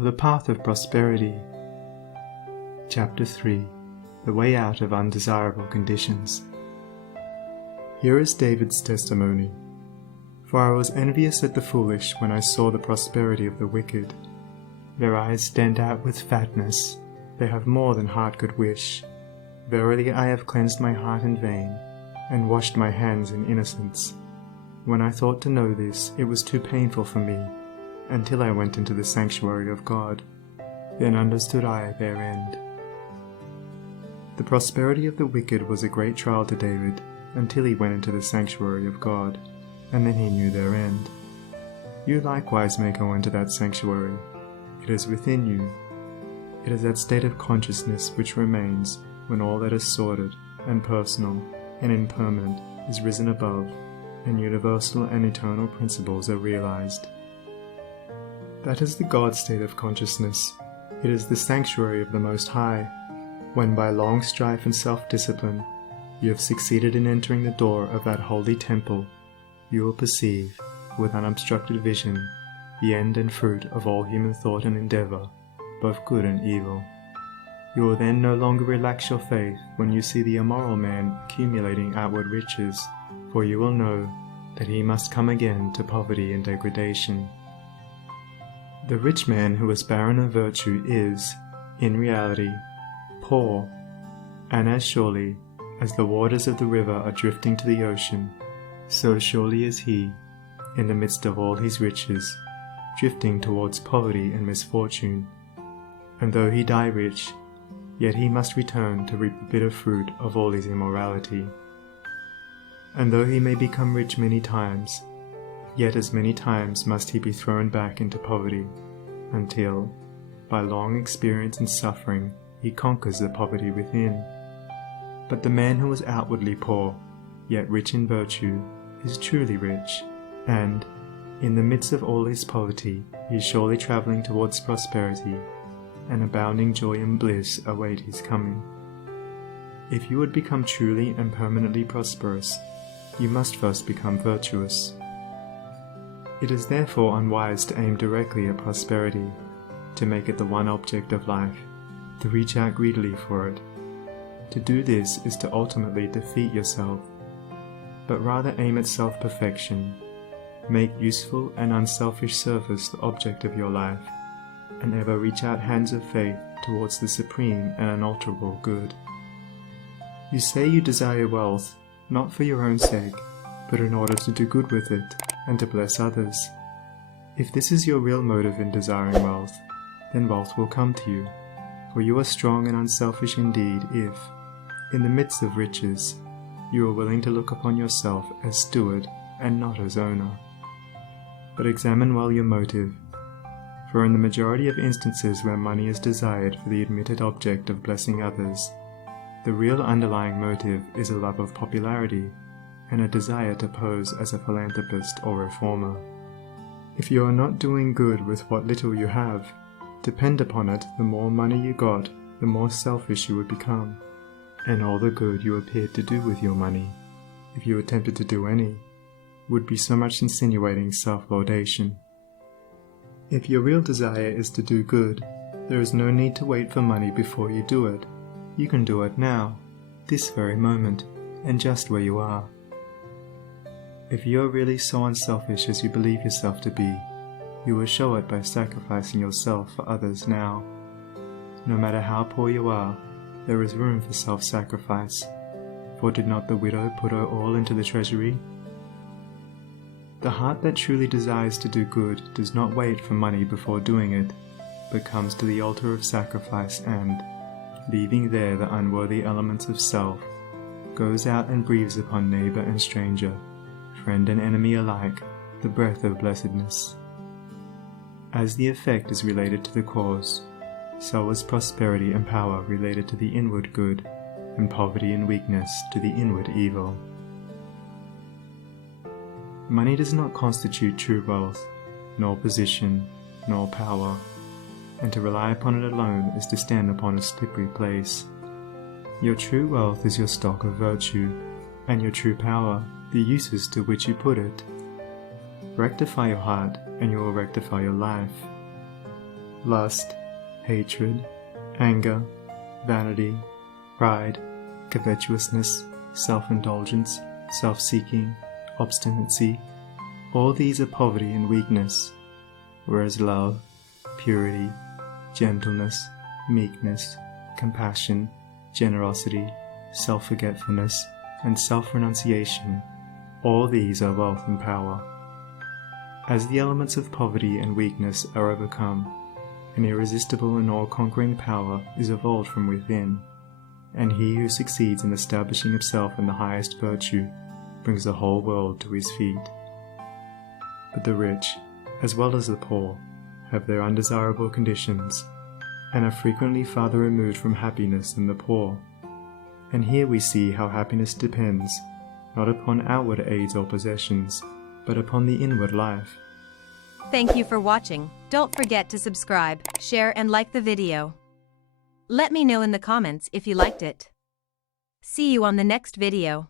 The Path of Prosperity. Chapter 3. The Way Out of Undesirable Conditions. Here is David's testimony. For I was envious at the foolish when I saw the prosperity of the wicked. Their eyes stand out with fatness, they have more than heart could wish. Verily I have cleansed my heart in vain, and washed my hands in innocence. When I thought to know this, it was too painful for me, until I went into the sanctuary of God. Then understood I their end. The prosperity of the wicked was a great trial to David, until he went into the sanctuary of God, and then he knew their end. You likewise may go into that sanctuary. It is within you. It is that state of consciousness which remains when all that is sordid and personal and impermanent is risen above, and universal and eternal principles are realized. That is the God state of consciousness. It is the sanctuary of the Most High, when by long strife and self-discipline you have succeeded in entering the door of that holy temple. You will perceive, with unobstructed vision, the end and fruit of all human thought and endeavor, both good and evil. You will then no longer relax your faith when you see the immoral man accumulating outward riches, for you will know that he must come again to poverty and degradation. The rich man who is barren of virtue is, in reality, poor, and as surely as the waters of the river are drifting to the ocean, so surely is he, in the midst of all his riches, drifting towards poverty and misfortune. And though he die rich, yet he must return to reap the bitter fruit of all his immorality. And though he may become rich many times, yet as many times must he be thrown back into poverty, until, by long experience and suffering, he conquers the poverty within. But the man who is outwardly poor, yet rich in virtue, is truly rich, and, in the midst of all his poverty, he is surely travelling towards prosperity, and abounding joy and bliss await his coming. If you would become truly and permanently prosperous, you must first become virtuous. It is therefore unwise to aim directly at prosperity, to make it the one object of life, to reach out greedily for it. To do this is to ultimately defeat yourself, but rather aim at self-perfection. Make useful and unselfish service the object of your life, and ever reach out hands of faith towards the supreme and unalterable good. You say you desire wealth, not for your own sake, but in order to do good with it, and to bless others. If this is your real motive in desiring wealth, then wealth will come to you, for you are strong and unselfish indeed if, in the midst of riches, you are willing to look upon yourself as steward and not as owner. But examine well your motive, for in the majority of instances where money is desired for the admitted object of blessing others, the real underlying motive is a love of popularity and a desire to pose as a philanthropist or reformer. If you are not doing good with what little you have, depend upon it, the more money you got, the more selfish you would become, and all the good you appeared to do with your money, if you attempted to do any, would be so much insinuating self-laudation. If your real desire is to do good, there is no need to wait for money before you do it. You can do it now, this very moment, and just where you are. If you are really so unselfish as you believe yourself to be, you will show it by sacrificing yourself for others now. No matter how poor you are, there is room for self-sacrifice, for did not the widow put her all into the treasury? The heart that truly desires to do good does not wait for money before doing it, but comes to the altar of sacrifice and, leaving there the unworthy elements of self, goes out and breathes upon neighbor and stranger, friend and enemy alike, the breath of blessedness. As the effect is related to the cause, so is prosperity and power related to the inward good, and poverty and weakness to the inward evil. Money does not constitute true wealth, nor position, nor power, and to rely upon it alone is to stand upon a slippery place. Your true wealth is your stock of virtue, and your true power the uses to which you put it. Rectify your heart, and you will rectify your life. lust, hatred, anger, vanity, pride, covetousness, self-indulgence, self-seeking, obstinacy. All these are poverty and weakness, whereas love, purity, gentleness, meekness, compassion, generosity, self-forgetfulness, and self-renunciation, all these are wealth and power. As the elements of poverty and weakness are overcome, an irresistible and all-conquering power is evolved from within, and he who succeeds in establishing himself in the highest virtue brings the whole world to his feet. But the rich, as well as the poor, have their undesirable conditions, and are frequently farther removed from happiness than the poor. And here we see how happiness depends, not upon outward aids or possessions, but upon the inward life. Thank you for watching. Don't forget to subscribe, share and like the video. Let me know in the comments if you liked it. See you on the next video.